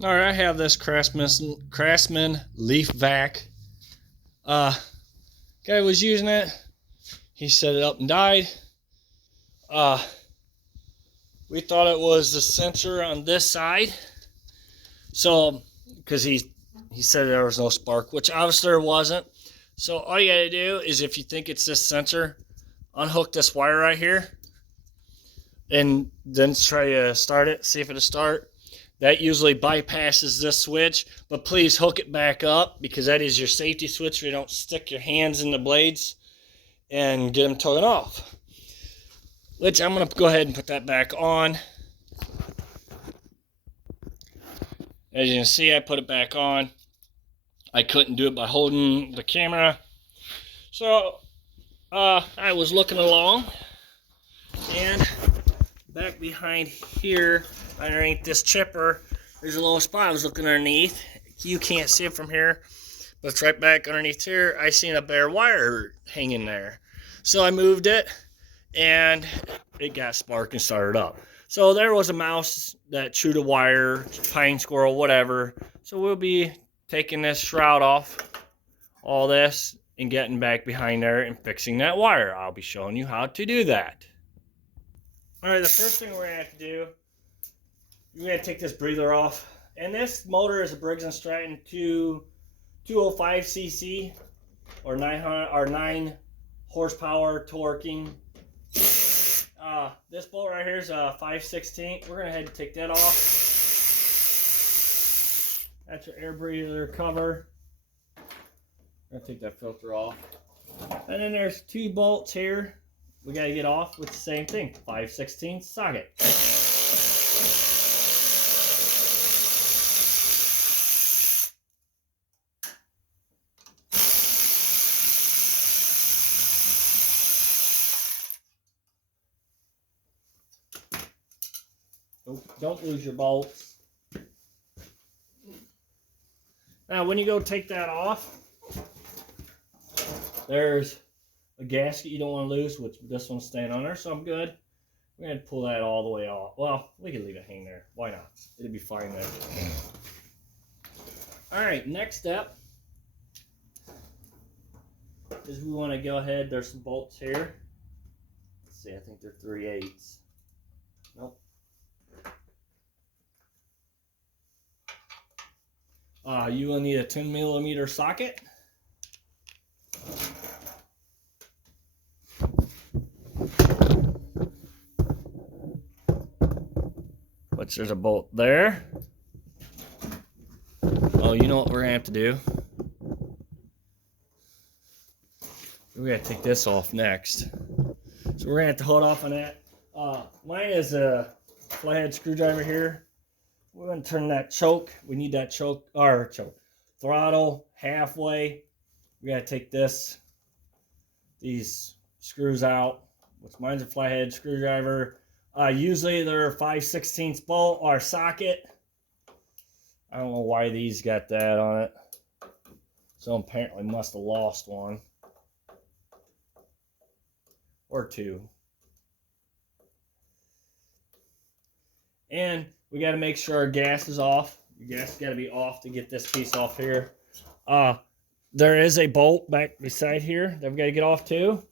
All right, I have this Craftsman leaf vac. Guy was using it. He set it up and died. Uh, we thought it was the sensor on this side. So, because he said there was no spark, which obviously there wasn't. So all you gotta do is, if you think it's this sensor, unhook this wire right here, and then try to start it. See if it'll start. That usually bypasses this switch, but please hook it back up, because that is your safety switch, so you don't stick your hands in the blades and get them taken off. Which I'm going to go ahead and put that back on. As you can see, I put it back on. I couldn't do it by holding the camera. So I was looking along, and back behind here, underneath this chipper, there's a little spot I was looking underneath. You can't see it from here, but it's right back underneath here. I seen a bare wire hanging there. So I moved it, and it got sparked and started up. So there was a mouse that chewed a wire, pine squirrel, whatever. So we'll be taking this shroud off, all this, and getting back behind there and fixing that wire. I'll be showing you how to do that. All right, the first thing we're gonna have to do, you're going to take this breather off. And this motor is a Briggs & Stratton 205cc or 9 horsepower torquing. This bolt right here is a 5/16. We're going to head and take that off. That's your air breather cover. I'm going to take that filter off. And then there's 2 bolts here we got to get off with the same thing, 5/16 socket. Don't lose your bolts. Now, when you go take that off, there's a gasket you don't want to lose, which this one's staying on there, so I'm good. We're going to pull that all the way off. Well, we can leave it hang there. Why not? It'll be fine there. All right, next step is we want to go ahead. There's some bolts here. Let's see, I think they're 3/8. Nope. You will need a 10mm socket. Which there's a bolt there. Oh, you know what we're gonna have to do? We're gonna take this off next. So we're gonna have to hold off on that. Mine is a flathead screwdriver here. We're going to turn that choke. We need that throttle halfway. We got to take these screws out, which mine's a flathead screwdriver. Usually they're 5/16 bolt or socket. I don't know why these got that on it. So apparently must have lost one or two. And we got to make sure our gas is off. Your gas has got to be off to get this piece off here. There is a bolt back beside here that we got to get off too.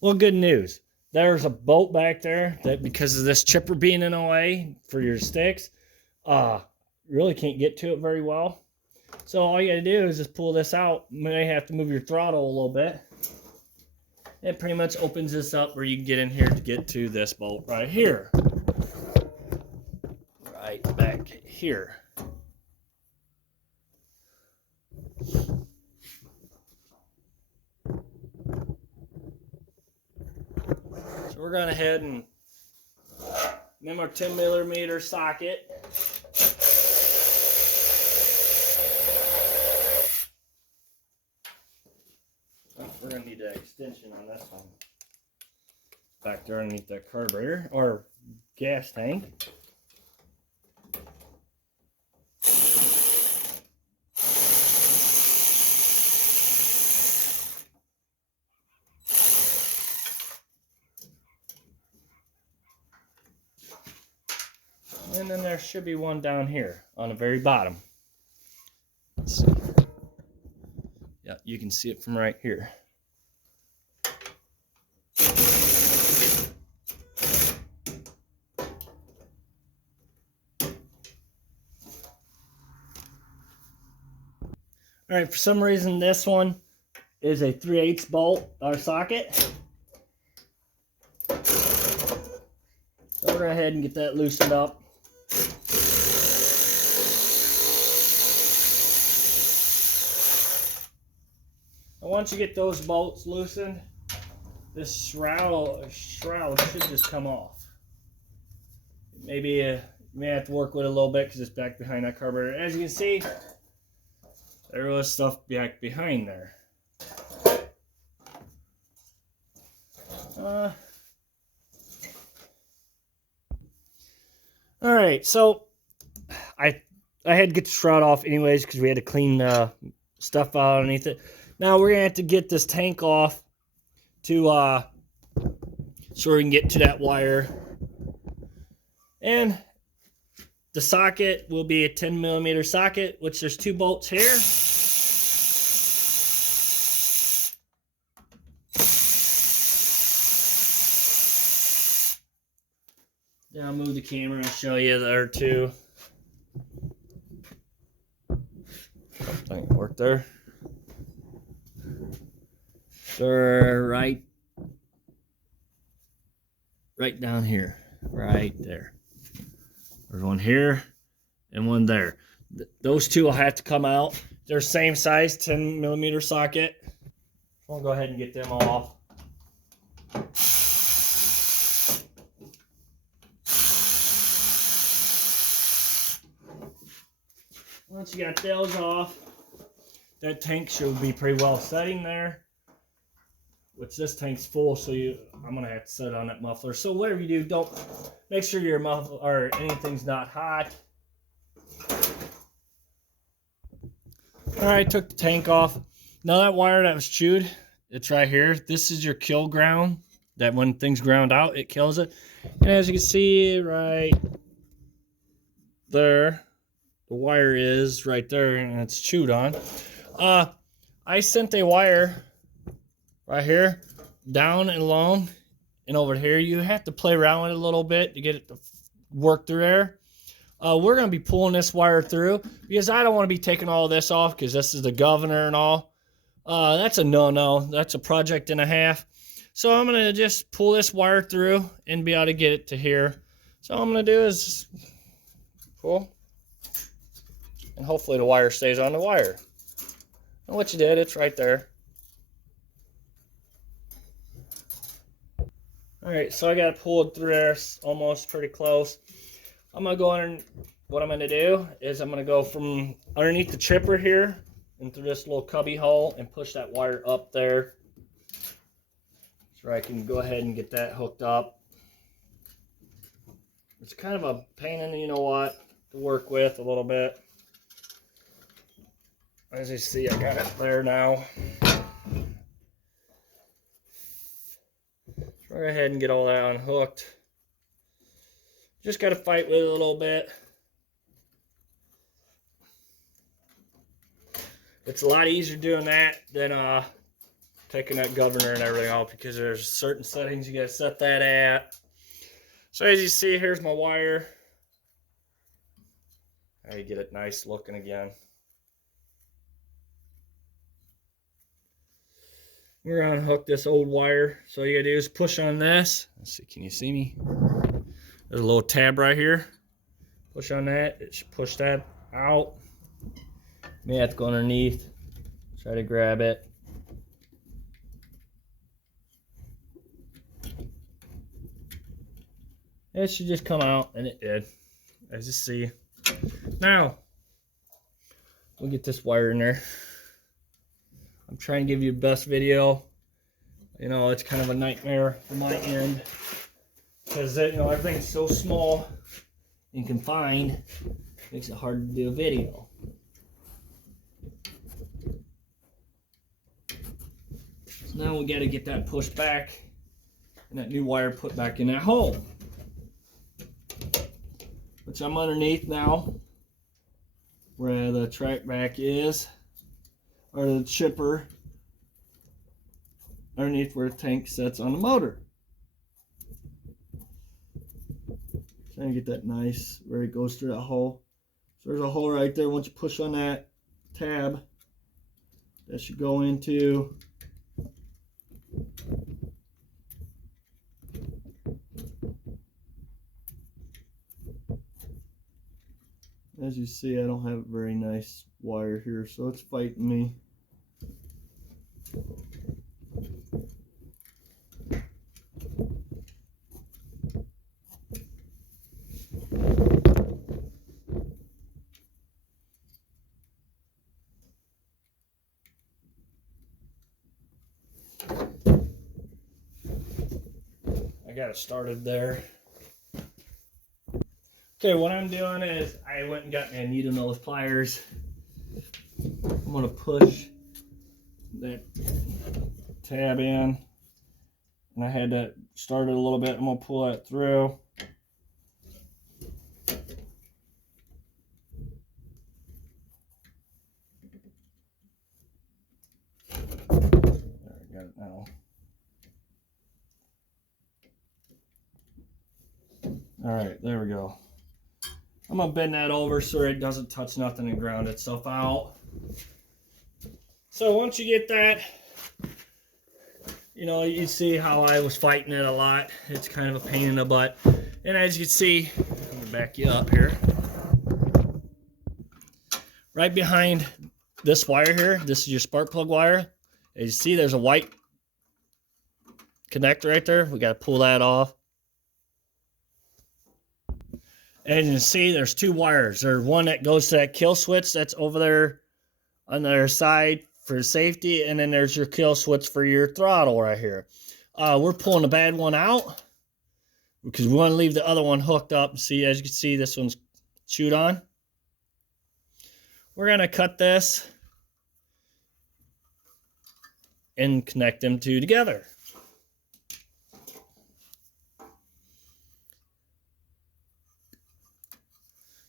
Well, good news. There's a bolt back there that, because of this chipper being in the way for your sticks, really can't get to it very well. So all you got to do is just pull this out. You may have to move your throttle a little bit. It pretty much opens this up where you can get in here to get to this bolt right here. Right back here. So we're going to head and name our 10mm socket. We're going to need an extension on this one. Back there underneath that carburetor or gas tank. And then there should be one down here on the very bottom. Let's see. Yeah, you can see it from right here. All right, for some reason this one is a 3/8 bolt or socket. So we're going to go ahead and get that loosened up. And once you get those bolts loosened, this shroud should just come off. Maybe you may have to work with it a little bit because it's back behind that carburetor. As you can see, there was stuff back behind there. All right, so I had to get the shroud off anyways because we had to clean stuff out underneath it. Now we're gonna have to get this tank off to so we can get to that wire. And the socket will be a 10mm socket, which there's 2 bolts here. Then I'll move the camera and show you there too. Something worked there. They're right down here, right there. There's one here and one there. Those two will have to come out. They're same size, 10mm socket. I'll go ahead and get them off. Once you got those off, that tank should be pretty well setting there. Which this tank's full, so I'm gonna have to set it on that muffler. So whatever you do, don't make sure your muffler or anything's not hot. All right, took the tank off. Now that wire that was chewed, it's right here. This is your kill ground. That when things ground out, it kills it. And as you can see right there, the wire is right there, and it's chewed on. I sent a wire right here, down and long, and over here. You have to play around with it a little bit to get it to work through there. We're going to be pulling this wire through because I don't want to be taking all this off because this is the governor and all. That's a no-no. That's a project and a half. So I'm going to just pull this wire through and be able to get it to here. So all I'm going to do is pull, and hopefully the wire stays on the wire. And what you did, it's right there. Alright, so I got it pulled through there, almost pretty close. I'm going to go under, what I'm going to do is I'm going to go from underneath the chipper here and through this little cubby hole and push that wire up there. So I can go ahead and get that hooked up. It's kind of a pain in the you-know-what to work with a little bit. As you see, I got it there now. Go ahead and get all that unhooked. Just got to fight with it a little bit. It's a lot easier doing that than taking that governor and everything off because there's certain settings you got to set that at. So as you see, here's my wire. Now you get it nice looking again. We're going to unhook this old wire. So all you got to do is push on this. Let's see, can you see me? There's a little tab right here. Push on that. It should push that out. May have to go underneath. Try to grab it. It should just come out, and it did. As you see. Now, we'll get this wire in there. I'm trying to give you the best video. You know, it's kind of a nightmare from my end because you know everything's so small and confined, makes it hard to do a video. So now we got to get that pushed back and that new wire put back in that hole. which I'm underneath now, where the track back is, or the chipper, underneath where the tank sits on the motor. Trying to get that nice where it goes through that hole. So there's a hole right there. Once you push on that tab, that should go into as you see, I don't have a very nice wire here, so it's fighting me. I got it started there. Okay, what I'm doing is I went and got my needle nose pliers. I'm going to push that tab in, and I had that started a little bit. I'm going to pull that through. There, I got it now. All right, there we go. I'm gonna bend that over so it doesn't touch nothing and ground itself out. So once you get that, you know, you see how I was fighting it a lot. It's kind of a pain in the butt. And as you can see, let me back you up here. Right behind this wire here, this is your spark plug wire. As you see, there's a white connector right there. We gotta pull that off. And you can see there's two wires. There's one that goes to that kill switch that's over there on their side for safety, and then there's your kill switch for your throttle right here. We're pulling the bad one out because we want to leave the other one hooked up. See, as you can see, this one's chewed on. We're gonna cut this and connect them two together.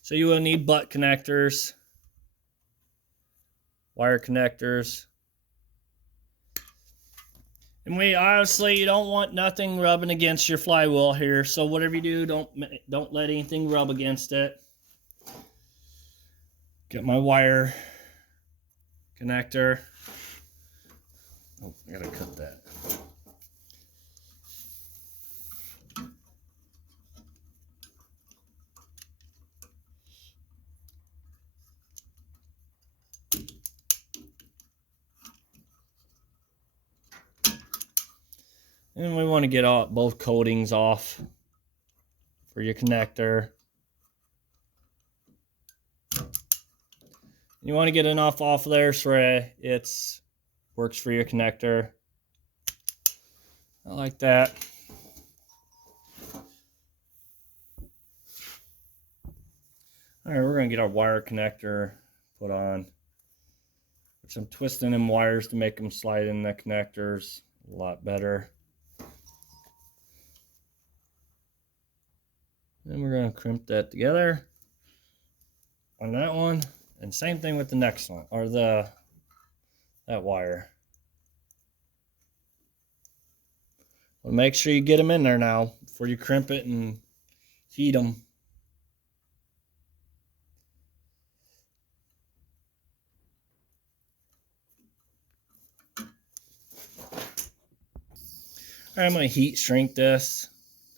So you will need butt connectors, wire connectors. And we obviously, you don't want nothing rubbing against your flywheel here. So whatever you do, don't let anything rub against it. Get my wire connector. Oh, I gotta cut that. And we want to get both coatings off for your connector. You want to get enough off there so it works for your connector. I like that. All right, we're going to get our wire connector put on. Which I'm twisting them wires to make them slide in the connectors a lot better. Then we're going to crimp that together on that one, and same thing with the next one, or that wire. Well, make sure you get them in there now before you crimp it and heat them. All right, I'm going to heat shrink this,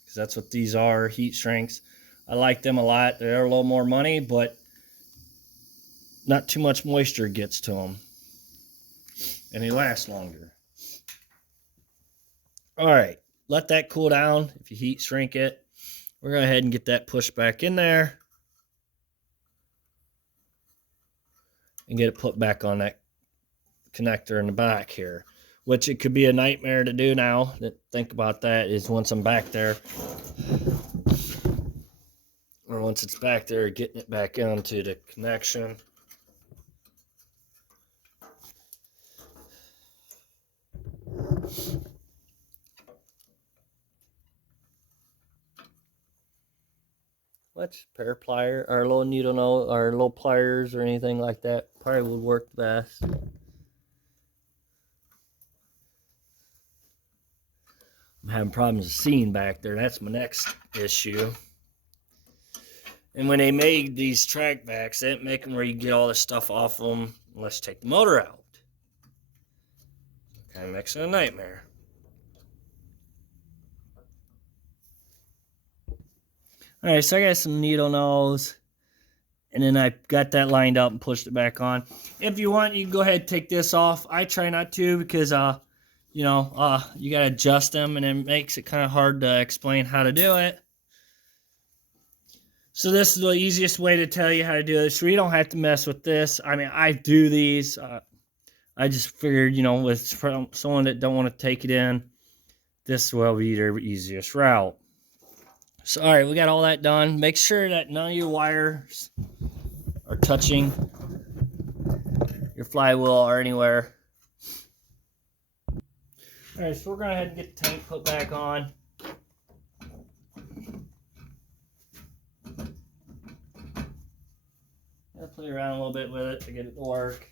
because that's what these are, heat shrinks. I like them a lot. They're a little more money, but not too much moisture gets to them. And they last longer. All right, let that cool down. If you heat shrink it, we're going to go ahead and get that pushed back in there. And get it put back on that connector in the back here. Which it could be a nightmare to do now. Think about that is once I'm back there. Or once it's back there, getting it back onto the connection. which pair of pliers or little needle nose or little pliers or anything like that probably would work best. I'm having problems seeing back there. That's my next issue. And when they made these track backs, they didn't make them where you get all this stuff off them unless you take the motor out. Kind of makes it a nightmare. Alright, so I got some needle nose. And then I got that lined up and pushed it back on. If you want, you can go ahead and take this off. I try not to because, you got to adjust them and it makes it kind of hard to explain how to do it. So this is the easiest way to tell you how to do it. So you don't have to mess with this. I mean, I do these. I just figured, with someone that don't want to take it in, this will be their easiest route. So, all right, we got all that done. Make sure that none of your wires are touching your flywheel or anywhere. All right, so we're going to go ahead and get the tank put back on. I'll play around a little bit with it to get it to work.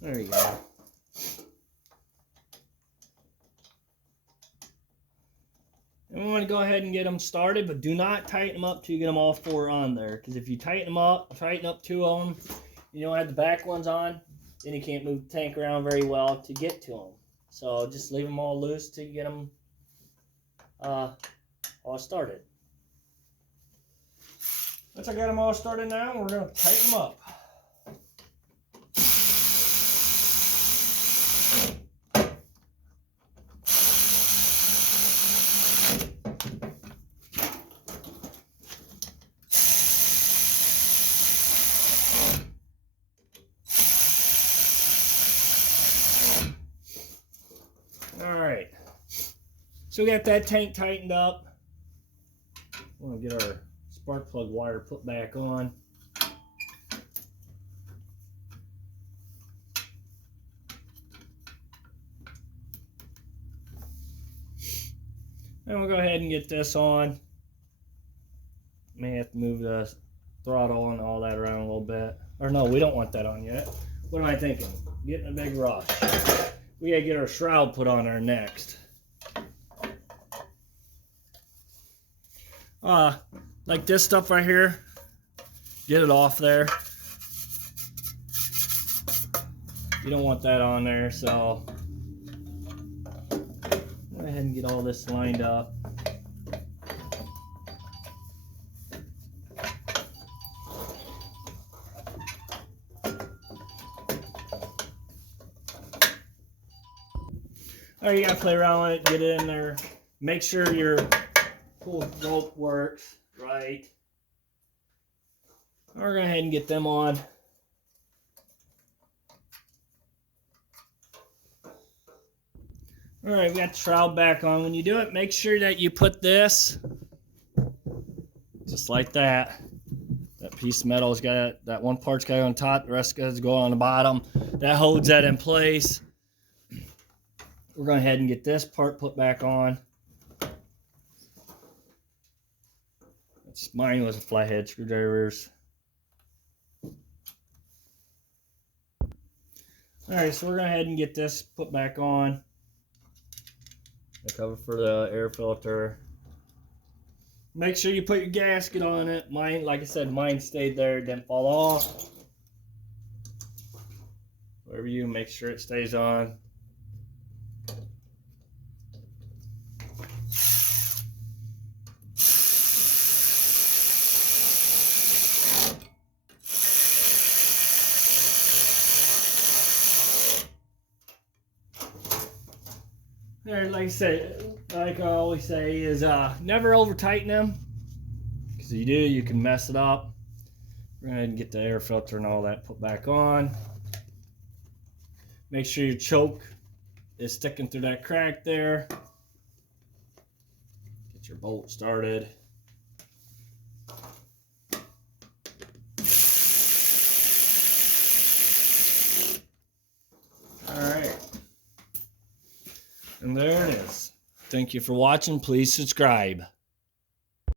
There you go. And we want to go ahead and get them started, but do not tighten them up till you get them all four on there. Because if you tighten up two of them, you don't have the back ones on, then you can't move the tank around very well to get to them. So just leave them all loose till you get them all started. Once I got them all started now, we're going to tighten them up. Alright, so we got that tank tightened up. We're going to get our spark plug wire put back on. And we'll go ahead and get this on. May have to move the throttle and all that around a little bit. Or no, we don't want that on yet. What am I thinking? Getting a big rush. We gotta get our shroud put on there next. Like this stuff right here, get it off there. You don't want that on there, so go ahead and get all this lined up. Alright, you gotta play around with it, get it in there. Make sure your pull rope works right. We're going to go ahead and get them on. Alright, we got the shroud back on. When you do it, make sure that you put this just like that. That piece of metal's got that one part's got on top, the rest goes go on the bottom. That holds that in place. We're going to go ahead and get this part put back on. Mine was a flathead screwdrivers. Alright, so we're going to go ahead and get this put back on. The cover for the air filter. Make sure you put your gasket on it. Mine, like I said, mine stayed there, it didn't fall off. Whatever you make sure it stays on. Like I said, like I always say, is never over tighten them, because if you do, you can mess it up. We're going to go ahead and get the air filter and all that put back on. Make sure your choke is sticking through that crack there. Get your bolt started. Alright. And there it is. Thank you for watching. Please subscribe.